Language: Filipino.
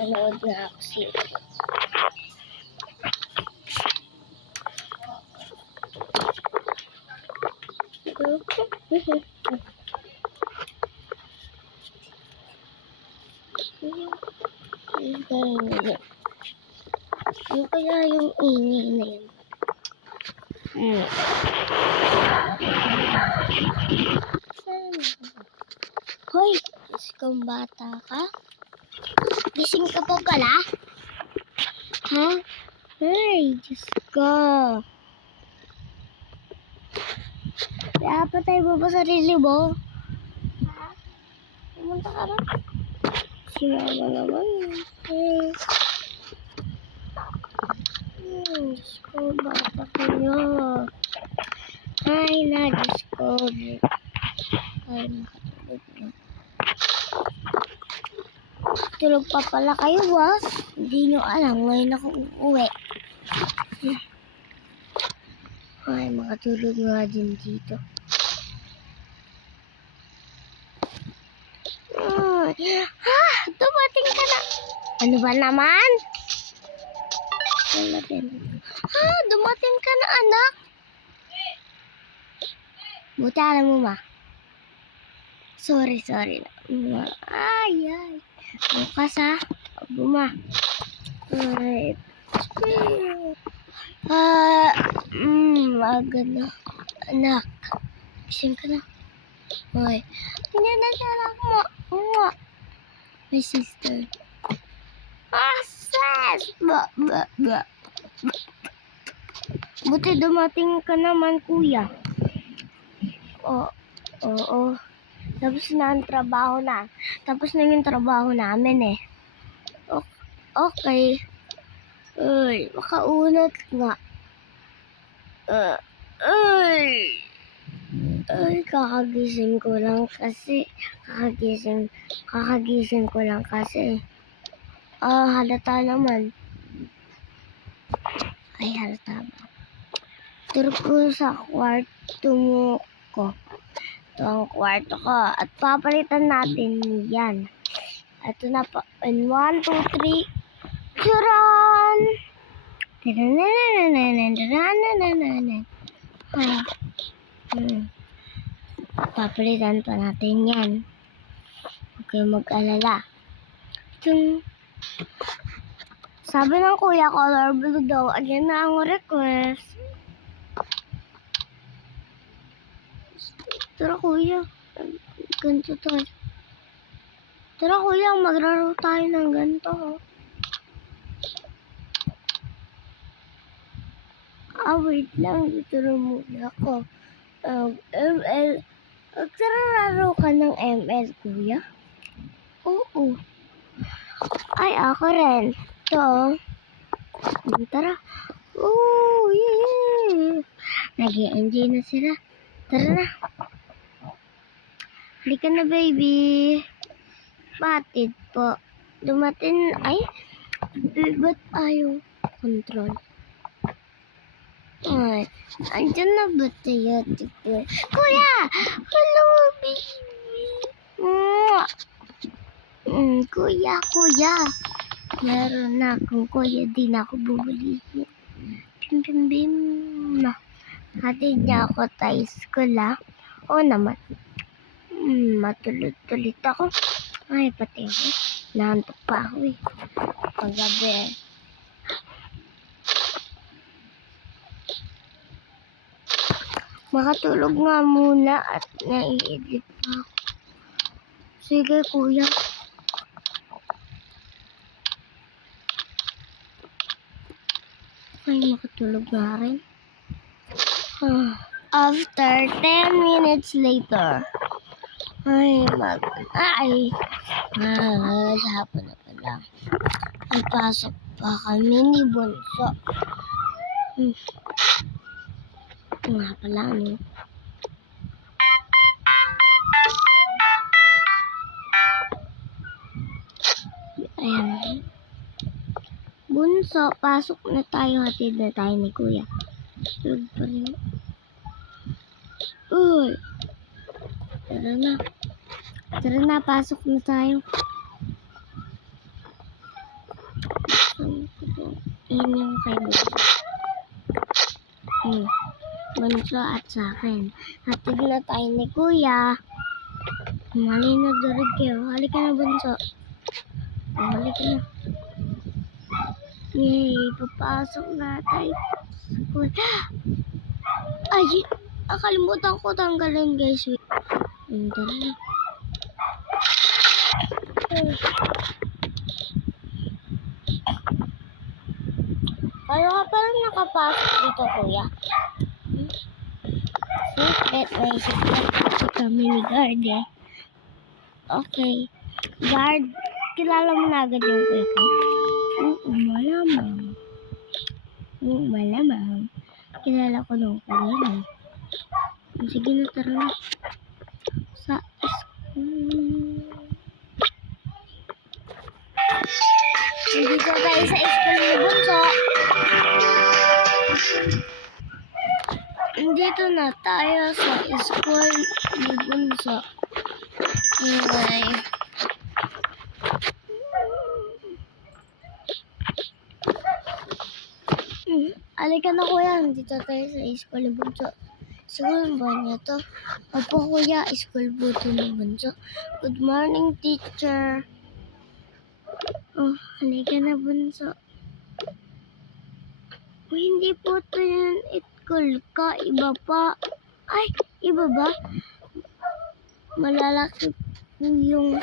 Nanood na ako siya. Ano kaya yung ingay na yun? Hoy, Diyos kong bata ka? Gising ka pa pala? Ha? Ay, Diyos ko. Kaya patay mo ba sarili mo? Ha? Pumunta ka rin. Si mama naman. Diyos ko, bata kayo. Ay, na, Diyos ko. Ay, makatulog na. Tulog pa pala kayo, ha? Hindi nyo alam, ngayon ako uuwi. Ay, makatulog nga din dito. Dumating ka na. Ano ba naman? Dumating ka na, anak. Buti alam mo ba? Sorry. Ay. Bukas ha. Buma. Ay. Maganda. Anak. Gising ka na. Hoy. Hindi na anak mo. My sister. Sis! Buti dumating ka naman, kuya. Oo. Tapos na ang trabaho na. Tapos na yung trabaho namin eh. Okay. Uy, makaunat nga. Kakagising ko lang kasi. Halata naman. Ay, halata ba? Turog ko sa kwarto ko. Ito ang kwarto ko. At papalitan natin yan. Ito na po. And 1, 2, 3. Charan! Papalitan pa natin yan. Okay, mag-alala. Sabi ng kuya, color blue daw. Ayan na ang request. Tara kuya. Ganito tayo. Tara kuya, maglaro tayo ng ganito. Wait lang. Dito na muna ako. ML. Magtararo ka ng ML, kuya? Oo. Ay, ako rin. Ito. Tara. Yeah. Nag-i-enjoy na sila. Tara na. Halika na, baby. Batid po. Dumating. Ay. Ba't ayaw control? Ay. Andyan na ba tayo? Kuya! Hello, baby. Kuya. Meron na akong kuya. Di na ako bubulihin. Bim. Hatid niya ako tayo school, ha? Oo naman. Matulog-tulit ako. Ay, pati ako. Nahantok pa ako, eh. Paggabi, makatulog nga muna at naiidip pa ako. Sige, kuya. Ay, makatulog na rin. After 10 minutes later. Hapon na pala. Nagpasok pa kami ni Bunso. Nga pala, no? Ayan. Bunso, pasok na tayo. Hatid na tayo ni kuya. Tulog pa rin. Uy! Tara na. Tara na, pasok na tayo. Yun yung kay Bunso at sa akin. Hatid na tayo ni Kuya. Mali na durog kayo. Halika na, Bunso. Halika na. Yay, papasok na tayo sa school. Ay, nakalimutan ko tanggalin, guys. Tara na. Paano ka parang nakapasok dito, Kuya? Secret, may secret kami ni guard eh. Okay. Guard, kilala mo na agad yung kuya ko? Oo, malamang. Malamang. Kilala ko nung kuya. Sige na, tara na. Sa school. Dito tayo sa school ni Bunso. Dito na tayo sa school ni Bunso. Anyway. Alika na, Kuya. Dito tayo sa school ni Bunso. Siguro ba niya to? Opo, Kuya. School po ito ni Bunso. Good morning, teacher. Oh, halika na, Bunso. Oh, hindi po ito yung school ka. Iba pa. Ay, iba ba? Malalaki po yung